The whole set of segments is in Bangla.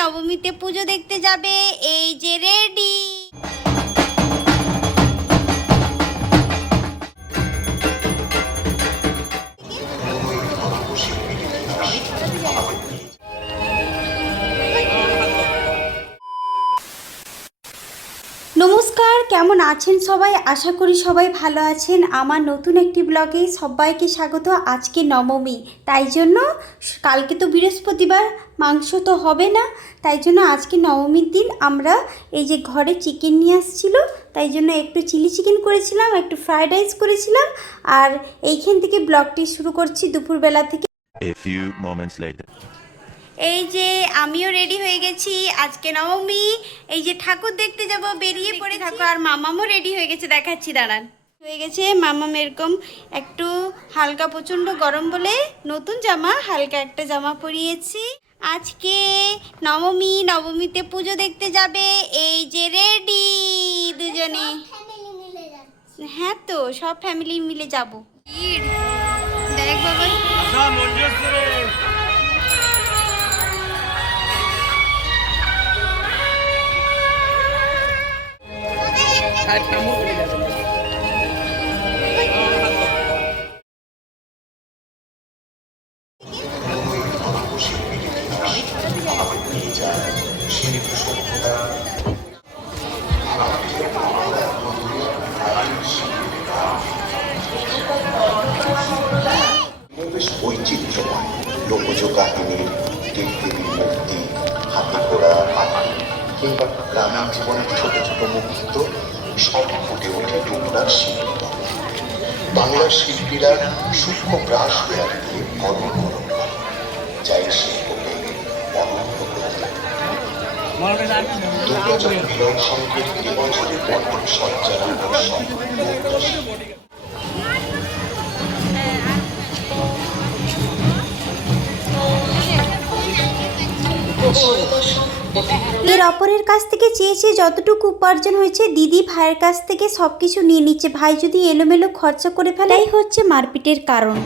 নবমীতে পুজো দেখতে যাবে এই যে রেডি। কেমন আছেন সবাই? আশা করি সবাই ভালো আছেন। আমার নতুন একটি ব্লগে সবাইকে স্বাগত। আজকে নবমী, তাই জন্য কালকে তো বৃহস্পতিবার, মাংস তো হবে না। তাই জন্য আজকে নবমীর দিন আমরা এই যে ঘরে চিকেন নিয়ে আসছিল, তাই জন্য একটু চিলি চিকেন করেছিলাম, একটু ফ্রায়েড রাইস করেছিলাম। আর এইখান থেকে ব্লগটি শুরু করছি দুপুরবেলা থেকে। এই যে আমিও রেডি হয়ে গেছি আজকে নবমী এই যে ঠাকুর দেখতে যাব বেরিয়ে পড়ে থাকো আর মামামও রেডি হয়ে গেছে দেখাচ্ছি দাঁড়ান। হয়ে গেছে মামাম এরকম একটু হালকা প্রচণ্ড গরম বলে নতুন জামা হালকা একটা জামা পরিয়েছি। আজকে নবমী নবমীতে পুজো দেখতে যাবে এই যে রেডি দুজনে। হ্যাঁ তো সব ফ্যামিলি মিলে যাব। দেখ বাবা। বেশ বৈচিত্র্যময় লোকজ কাহিনী দেবদেবীর মূর্তি হাতি ঘোড়া কিংবা গ্রামীণ জীবনের ছোট ছোট মুহূর্ত সব ফুটে ওঠে ডুবনার শিল্প বাংলার শিল্পীরা সূক্ষ্ম ব্রাশ বেয়ার দিয়ে কর্ম করণ করে যা এই শিল্পকে অনন্য করে দুর্গাচক মিলন সংঘের এবছরের মণ্ডপ সজ্জা উৎসব এর অপরের কাছ থেকে চেয়ে চেয়ে যতটুকু উপার্জন হয়েছে, দিদি ভাইয়ের কাছ থেকে সব কিছু নিয়ে নিচ্ছে। ভাই যদি এলোমেলো খরচা করে ফেলাই হচ্ছে মারপিটের কারণ।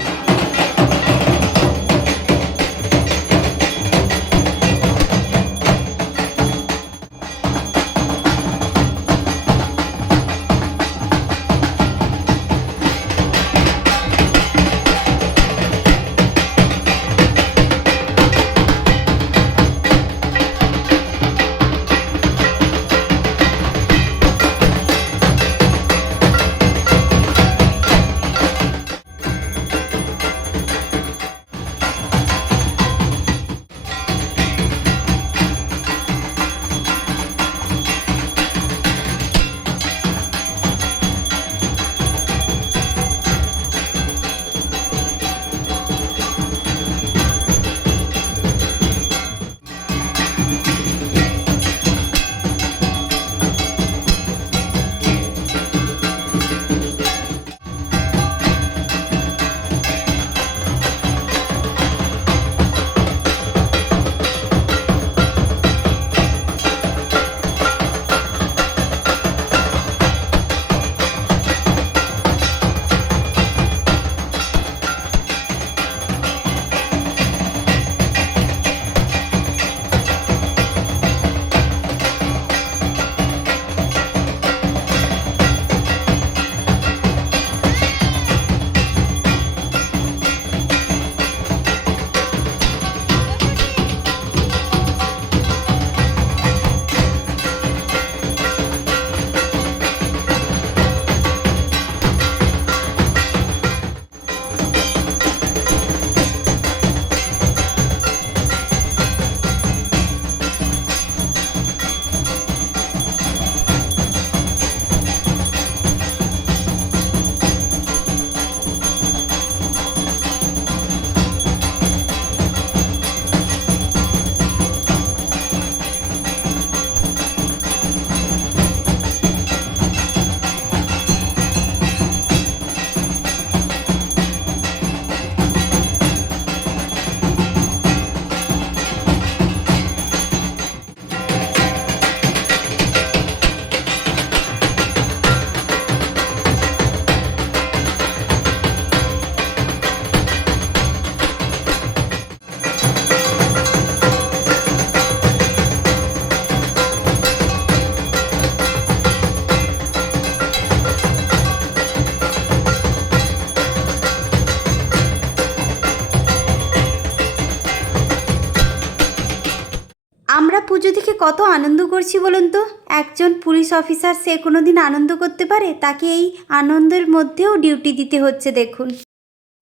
পুজো থেকে কত আনন্দ করছি বলুন তো? একজন পুলিশ অফিসার সে কোনো দিন আনন্দ করতে পারে? তাকে এই আনন্দের মধ্যেও ডিউটি দিতে হচ্ছে দেখুন।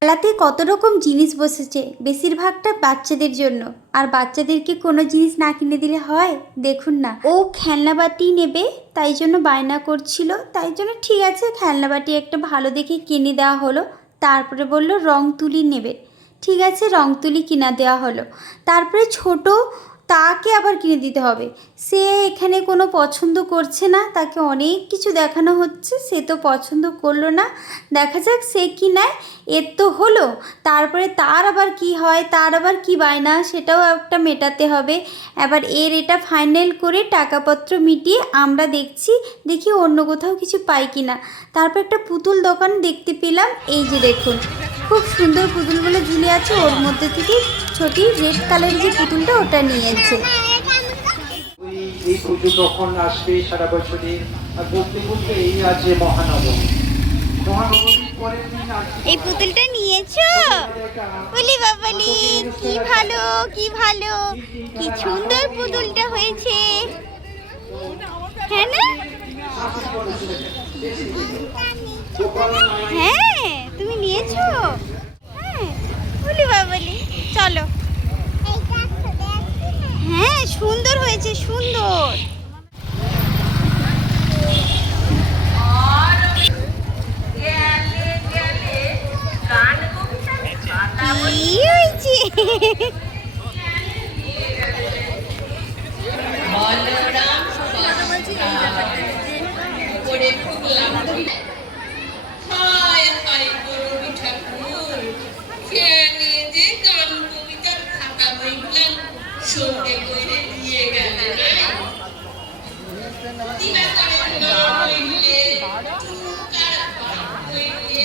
মেলাতে কত রকম জিনিস বসেছে, বেশিরভাগটা বাচ্চাদের জন্য। আর বাচ্চাদেরকে কোনো জিনিস না কিনে দিলে হয়? দেখুন না। ও খেলনাবাটি নেবে, তাই জন্য বায়না করছিল। তাই জন্য ঠিক আছে, খেলনাবাটি একটা ভালো দেখে কিনে দেওয়া হলো। তারপরে বলল, রং তুলি নেবে। ঠিক আছে, রং তুলি কিনা দেওয়া হলো। তারপরে ছোট তাকে আবার কিনে দিতে হবে। সে এখানে কোনো পছন্দ করছে না, তাকে অনেক কিছু দেখানো হচ্ছে, সে তো পছন্দ করল না। দেখা যাক সে কি নেয়। এর তো হলো, তারপরে তার আবার কি হয়, তার আবার কি বায়না, সেটাও একটা মেটাতে হবে। এবার এর এটা ফাইনাল করে টাকাপত্র মিটিয়ে আমরা দেখছি, দেখি অন্য কোথাও কিছু পাই কি না তারপর একটা পুতুল দোকান দেখতে পেলাম, এই যে দেখুন। খুব সুন্দর পুতুলগুলো ঝুলে আছে ওর মধ্যে থেকে ছোটি রেড কালারের যে পুতুলটা ওটা নিয়েছে। এই পুজো কখন আসবে সারা বছরে? আর বলতে বলতে এই যে মহানবমী পরের দিন এই পুতুলটা নিয়েছো? বলি বাবালি কি ভালো কি ভালো। কি সুন্দর পুতুলটা হয়েছে। হ্যাঁ না? হ্যাঁ তুমি নিয়েছো? হ্যাঁ বলি বাবালি চলো। হ্যাঁ সুন্দর হয়েছে, সুন্দর। কি হয়েছে? করে ঢুকলাম হায় হায় গরুর ঠাকুর কেনে যে গান কবিতার খাতা বইগুলাম সঙ্গে করে দিয়ে গেলে না দিনাকারের নাম হইলে টুকার পাঠ হইলে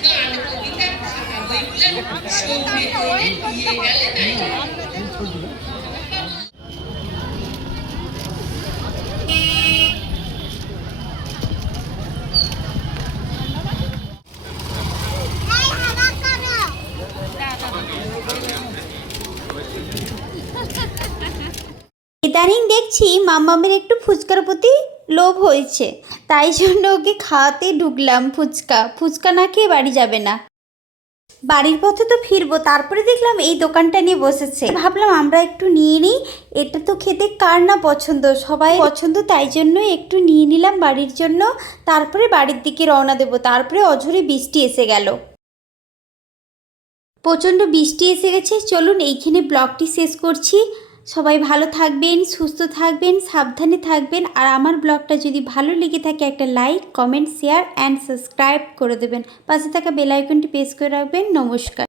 ইদানিং দেখছি মাম্মামের একটু ফুচকার প্রতি লোভ হয়েছে। তাই জন্য ওকে খাওয়াতে ঢুকলাম ফুচকা। ফুচকা না খেয়ে বাড়ি যাবে না। বাড়ির পথে তো ফিরবো, তারপরে দেখলাম এই দোকানটা নিয়ে বসেছে। ভাবলাম আমরা একটু নিয়ে নিই, এটা তো খেতে কার না পছন্দ? সবাই পছন্দ, তাই জন্য একটু নিয়ে নিলাম বাড়ির জন্য। তারপরে বাড়ির দিকে রওনা দেবো, তারপরে অঝরে বৃষ্টি এসে গেল। প্রচণ্ড বৃষ্টি এসে গেছে, চলুন এইখানে ব্লগটি শেষ করছি। সবাই ভালো থাকবেন, সুস্থ থাকবেন, সাবধানে থাকবেন আর আমার ব্লগটা যদি ভালো লেগে থাকে একটা like, comment, share and subscribe করে দেবেন। পাশে থাকা বেলাইকনটি প্রেস করে রাখবেন। নমস্কার।